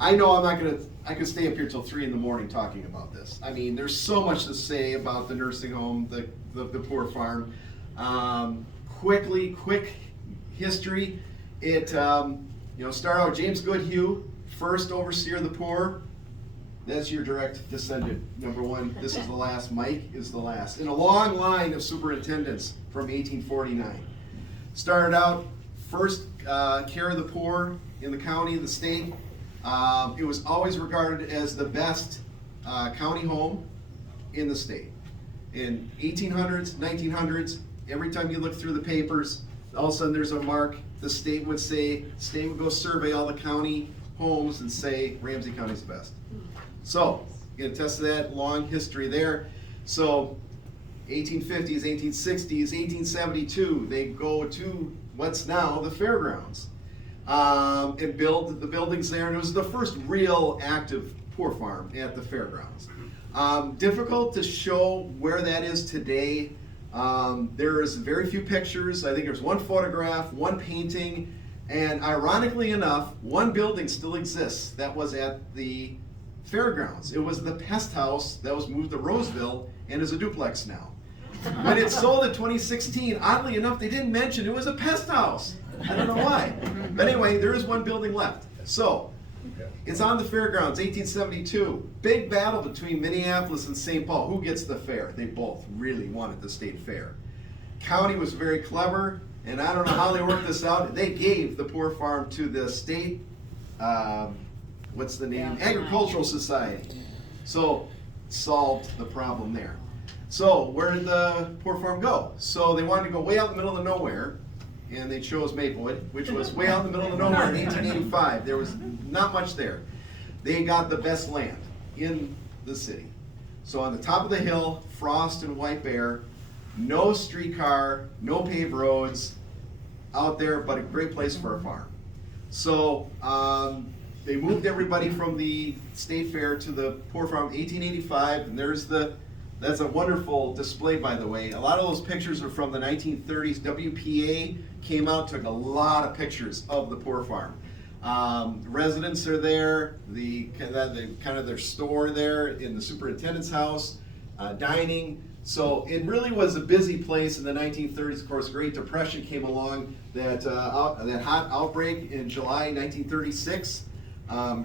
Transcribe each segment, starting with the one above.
I know I could stay up here till 3 in the morning talking about this. I mean, there's so much to say about the nursing home, the poor farm. Quick history. It, started out James Goodhue, first overseer of the poor. That's your direct descendant, number one. This is the last. Mike is the last. In a long line of superintendents from 1849. Started out first care of the poor in the county, the state. It was always regarded as the best county home in the state. In 1800s, 1900s, every time you look through the papers, all of a sudden there's a mark. The state would go survey all the county homes and say Ramsey County's the best. So, you can attest to that long history there. So, 1850s, 1860s, 1872, they go to what's now the fairgrounds and build the buildings there. And it was the first real active poor farm at the fairgrounds. Difficult to show where that is today. There is very few pictures. I think there's one photograph, one painting, and ironically enough, one building still exists that was at the fairgrounds. It was the pest house that was moved to Roseville and is a duplex now. When it sold in 2016, oddly enough, they didn't mention it was a pest house. I don't know why. But anyway, there is one building left. So, it's on the fairgrounds, 1872. Big battle between Minneapolis and St. Paul. Who gets the fair? They both really wanted the state fair. County was very clever, and I don't know how they worked this out. They gave the poor farm to the state, what's the name? Agricultural Society. So, solved the problem there. So, where did the poor farm go? So, they wanted to go way out in the middle of nowhere, and they chose Maplewood, which was way out in the middle of nowhere in 1885. There was not much there. They got the best land in the city. So on the top of the hill, frost and white bear, no streetcar, no paved roads out there, but a great place for a farm. So they moved everybody from the state fair to the poor farm in 1885, and that's a wonderful display, by the way. A lot of those pictures are from the 1930s. WPA came out, took a lot of pictures of the poor farm. Residents are there, the kind of their store there in the superintendent's house, dining. So it really was a busy place in the 1930s. Of course, Great Depression came along. That hot outbreak in July 1936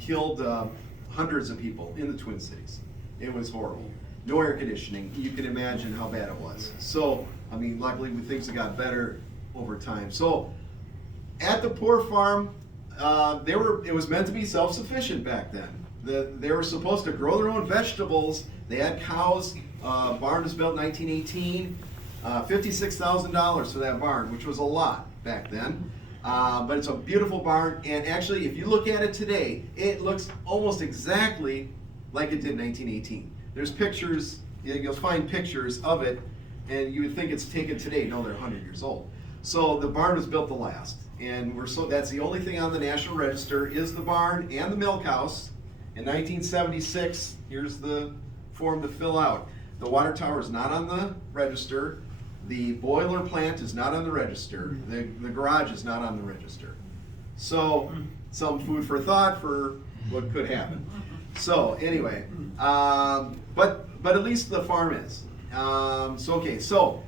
killed hundreds of people in the Twin Cities. It was horrible. No air conditioning. You can imagine how bad it was. So, I mean, luckily things have got better over time. So, at the poor farm, it was meant to be self-sufficient back then. They were supposed to grow their own vegetables. They had cows. Barn was built in 1918. $56,000 for that barn, which was a lot back then. But it's a beautiful barn. And actually, if you look at it today, it looks almost exactly like it did in 1918. There's pictures, you'll find pictures of it, and you would think it's taken today. No, they're 100 years old. So the barn was built to last. And that's the only thing on the National Register is the barn and the milk house. In 1976, here's the form to fill out. The water tower is not on the register. The boiler plant is not on the register. The garage is not on the register. So, some food for thought for what could happen. So, anyway, but at least the farm is. So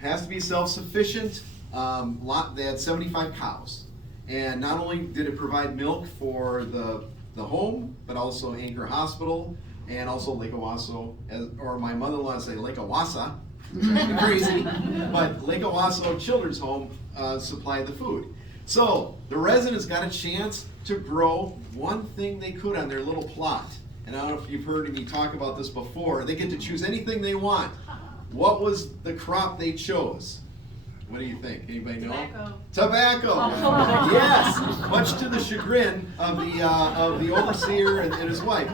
has to be self-sufficient. They had 75 cows, and not only did it provide milk for the home, but also Anchor Hospital, and also Lake Owasso, or my mother-in-law would say Lake Owassa, crazy, but Lake Owasso Children's Home supplied the food. So the residents got a chance to grow one thing they could on their little plot. And I don't know if you've heard me talk about this before. They get to choose anything they want. What was the crop they chose? What do you think? Anybody know? Tobacco. Oh. Yes, much to the chagrin of the overseer and his wife.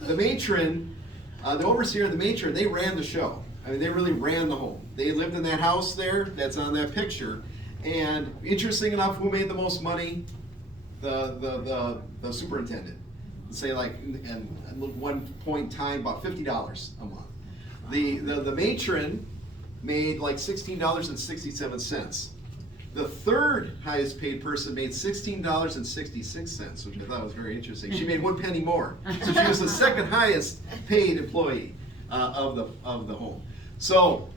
The matron, the overseer and the matron, they ran the show. I mean, they really ran the home. They lived in that house there that's on that picture. And interesting enough, who made the most money? The superintendent. Say and at one point in time, about $50 a month. The matron made like $16.67. The third highest paid person made $16.66, which I thought was very interesting. She made 1 penny more. So she was the second highest paid employee of the home. So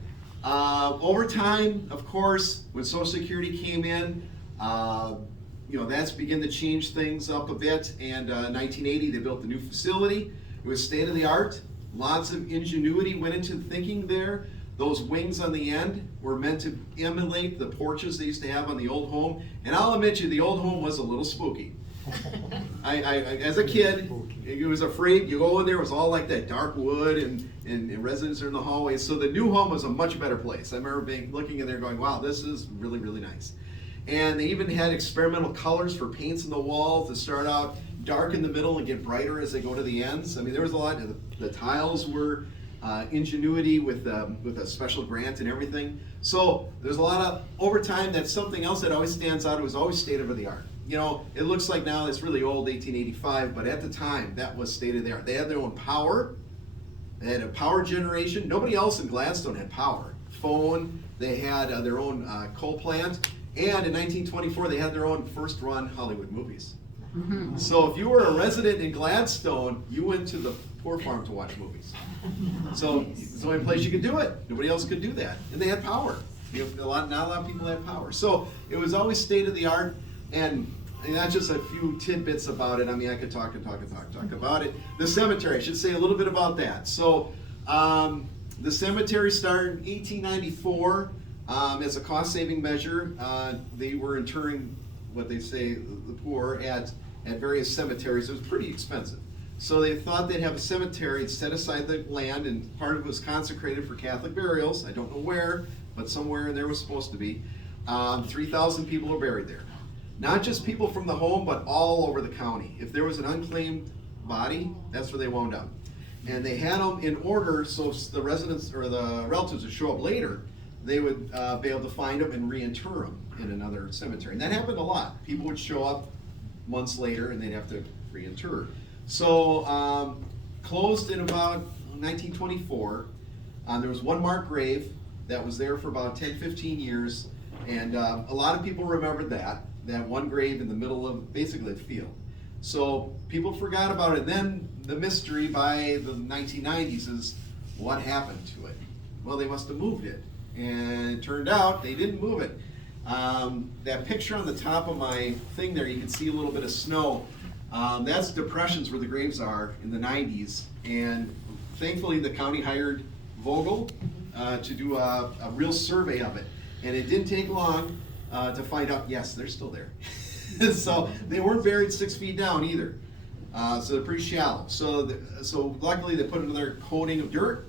over time, of course, when Social Security came in, that's begun to change things up a bit. And 1980, they built a new facility. It was state of the art. Lots of ingenuity went into the thinking there. Those wings on the end were meant to emulate the porches they used to have on the old home. And I'll admit you, the old home was a little spooky. I as a kid, I was afraid. You go in there, it was all like that dark wood and residents are in the hallways. So the new home was a much better place. I remember looking in there going, wow, this is really, really nice. And they even had experimental colors for paints in the walls to start out dark in the middle and get brighter as they go to the ends. I mean, there was a lot. The tiles were ingenuity with a special grant and everything. So there's a lot of, over time, that's something else that always stands out. It was always state of the art. It looks like now it's really old, 1885, but at the time, that was state of the art. They had their own power. They had a power generation. Nobody else in Gladstone had power. Phone, they had their own coal plant, and in 1924, they had their own first-run Hollywood movies. Mm-hmm. So if you were a resident in Gladstone, you went to the poor farm to watch movies. So it's the only place you could do it. Nobody else could do that. And they had power. Not a lot of people had power. So it was always state of the art, and that's just a few tidbits about it. I mean, I could talk about it. The cemetery, I should say a little bit about that. So the cemetery started in 1894 as a cost-saving measure. They were interring what they say the poor at various cemeteries. It was pretty expensive. So they thought they'd have a cemetery and set aside the land, and part of it was consecrated for Catholic burials. I don't know where, but somewhere in there was supposed to be. 3,000 people are buried there. Not just people from the home, but all over the county. If there was an unclaimed body, that's where they wound up. And they had them in order, so the residents or the relatives would show up later, they would be able to find them and reinter them in another cemetery. And that happened a lot. People would show up months later and they'd have to reinter. So closed in about 1924. There was one marked grave that was there for about 10, 15 years. And a lot of people remembered that one grave in the middle of basically the field. So people forgot about it. And then the mystery by the 1990s is what happened to it? Well, they must have moved it. And it turned out they didn't move it. That picture on the top of my thing there, you can see a little bit of snow. That's depressions where the graves are in the 90s. And thankfully the county hired Vogel to do a real survey of it. And it didn't take long to find out, yes, they're still there. So they weren't buried 6 feet down either. So they're pretty shallow. So luckily they put another coating of dirt,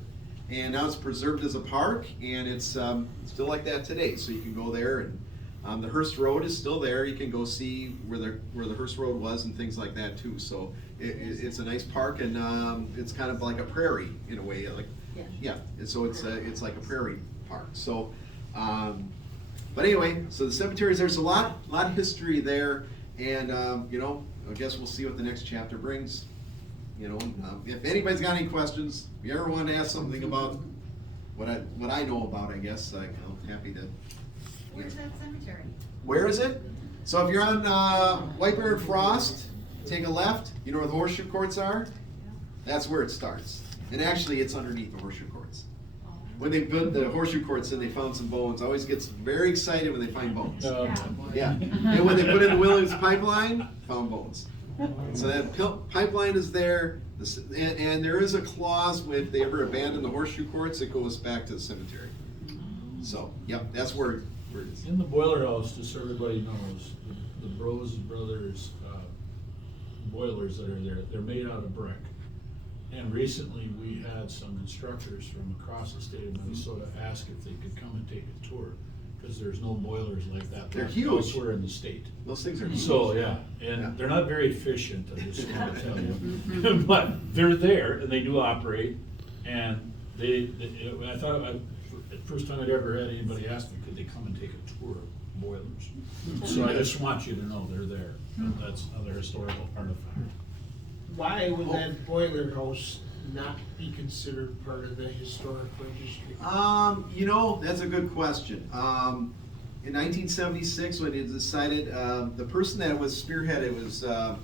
and now it's preserved as a park, and it's still like that today. So you can go there, and the Hearst Road is still there. You can go see where the Hearst Road was and things like that too. So it's a nice park, and it's kind of like a prairie in a way. So it's like a prairie park. So. But anyway, so the cemeteries, there's a lot of history there, and I guess we'll see what the next chapter brings. If anybody's got any questions, if you ever want to ask something about what I know about, I guess I'm happy to. Where's that cemetery? Where is it? So if you're on Whiteberry and Frost, take a left. You know where the horseshoe courts are? That's where it starts. And actually, it's underneath the horseshoe courts. When they put the horseshoe courts in, they found some bones. Always gets very excited when they find bones. Yeah. And when they put in the Williams pipeline, found bones. So that pipeline is there, and there is a clause if they ever abandon the horseshoe courts, it goes back to the cemetery. So, yep, that's where it is. In the boiler house, just so everybody knows, the Bros Brothers boilers that are there, they're made out of brick. And recently we had some instructors from across the state of Minnesota ask if they could come and take a tour, because there's no boilers like that. They're huge. Elsewhere in the state. Those things are huge. So, yeah, and they're not very efficient, I just want to tell you. But they're there, and they do operate, and I thought, the first time I'd ever had anybody ask me, could they come and take a tour of boilers? So I just want you to know they're there. That's another historical artifact. Why would that boiler house not be considered part of the historic registry? That's a good question. in 1976, when it decided, the person that was spearheaded was the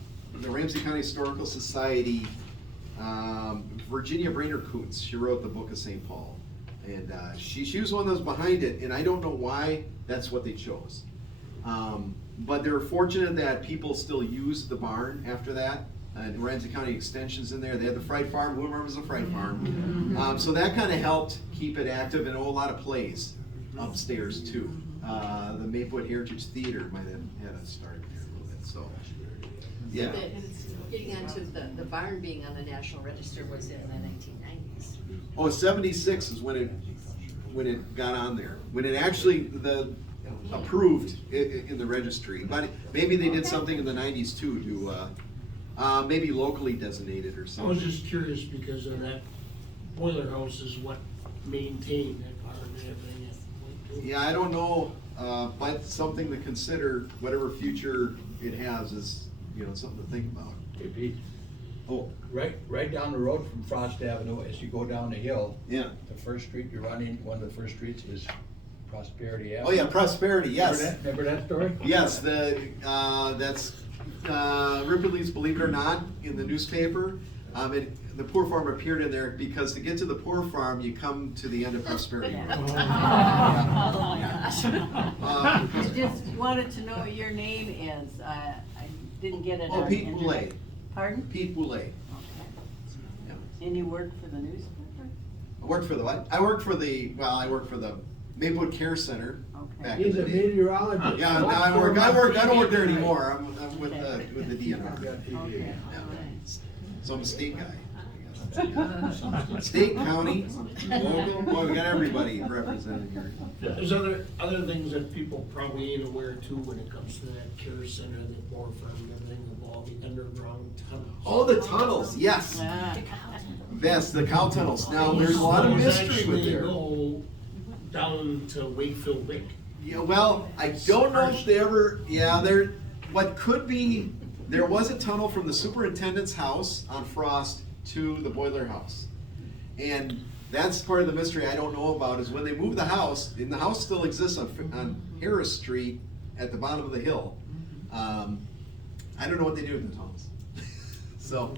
Ramsey County Historical Society, Virginia Brainerd Coons. She wrote the Book of St. Paul. And she was one of those behind it, and I don't know why that's what they chose. But they're fortunate that people still use the barn after that. And Ramsey County Extension's in there. They had the Fried Farm. Who remembers the Fried Farm? So that kind of helped keep it active, and a lot of plays upstairs too. The Maplewood Heritage Theater might have had a start there a little bit. So, yeah. Getting onto the barn being on the National Register was in the 1990s. Oh, 76 is when it got on there. When it actually approved in the registry. But maybe they did something in the 90s too to maybe locally designated or I something. was just curious because of that boiler house is what maintained that barn and everything. Yeah, I don't know, but something to consider. Whatever future it has is, something to think about. Hey Pete, Oh, right down the road from Frost Avenue, as you go down the hill, yeah. the first street you're running, one of the first streets is Prosperity Avenue. Oh yeah, Prosperity. Yes. Remember that story? Yes. That's Ripley's Believe It or Not in the newspaper. The Poor Farm appeared in there because to get to the Poor Farm, you come to the end of Prosperity. I just wanted to know what your name is. I didn't get it. Oh, on Pete internet. Boulay. Pardon? Pete Boulay. Okay. Yeah. And you work for the newspaper? I worked for the what? I worked for the Maplewood Care Center. Okay. Back He's in a the day. meteorologist. Yeah, now I don't work there anymore. I'm with the DNR. Okay. Yeah. So I'm a state guy. I guess. State, county, local, well, we got everybody represented here. There's other things that people probably ain't aware too when it comes to that care center, the poor farm, and everything of all the underground tunnels. Oh, the tunnels, yes. Ah. Yes, the cow tunnels. Now, there's a lot of Those mystery with actually there. go down to Wakefield Lake. Yeah, well, I don't know if they ever, what could be, there was a tunnel from the superintendent's house on Frost to the boiler house. And that's part of the mystery I don't know about, is when they moved the house, and the house still exists on Harris Street at the bottom of the hill. I don't know what they do with the tunnels. So,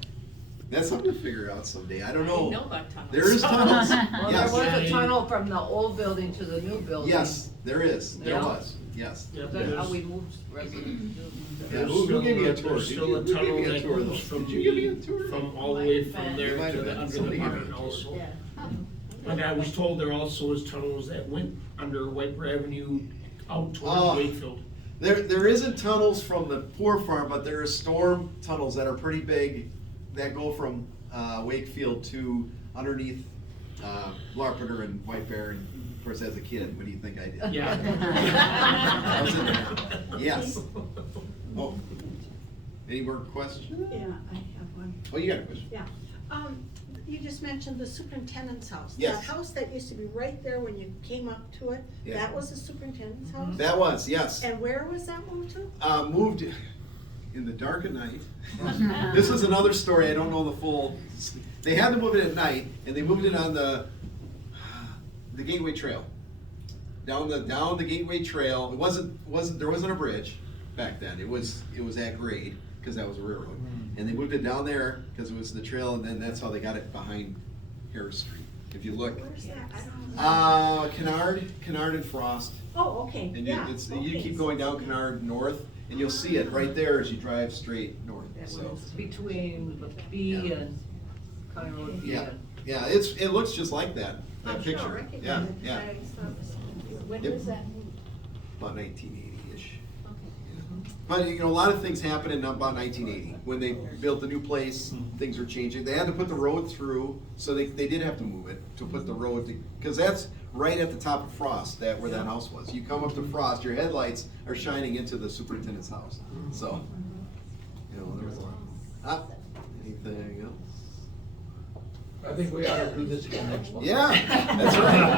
that's something to figure out someday. I don't I know. know about tunnels. There is tunnels, Well, yes. there was a tunnel from the old building to the new building. Yes, there is, there Yeah. was, yes. Yep, That's how there's- we moved residents. Yeah, who gave me a tour? There's still a Who gave tunnel me a that tour, goes though? from Did you give me a tour? from all the way from It there might to have the been. under the Somebody gave me a barn tour. also. Yeah. And I was told there also was tunnels that went under White Avenue out Oh. towards Wakefield. There isn't tunnels from the Poor Farm, but there are storm tunnels that are pretty big that go from Wakefield to underneath Larpenter and White Bear. And of course, as a kid, what do you think I did? Yeah. I was in there. Yes. Oh, any more questions? Yeah, I have one. Oh, you got a question? Yeah. You just mentioned the superintendent's house. Yes. That house that used to be right there when you came up to it, Yeah. that was the superintendent's house? That was, yes. And where was that moved to? Moved in the dark of night. This is another story, I don't know the full, they had to move it at night, and they moved it on the Gateway Trail. Down the Gateway Trail, there wasn't a bridge back then, it was at grade, because that was a railroad. And they moved it down there, because it was the trail, and then that's how they got it behind Harris Street. If you look, Where's that? I don't know. Kennard and Frost. Oh, okay, And yeah. you okay. keep going down Kennard north, and you'll see it right there as you drive straight north, That so. was between B Yeah. and County Road B. Yeah, and- yeah, it looks just like that I'm picture. sure I recognize Yeah, it. yeah, I saw this. When Yep. was that moved? about 1980-ish. Okay. But, a lot of things happened in about 1980. When they built the new place, things were changing. They had to put the road through, so they did have to move it to put the road, because that's right at the top of Frost, where that house was. You come up to Frost, your headlights are shining into the superintendent's house. So, there was a lot. Anything else? I think we ought to do this again next month. Yeah, that's right.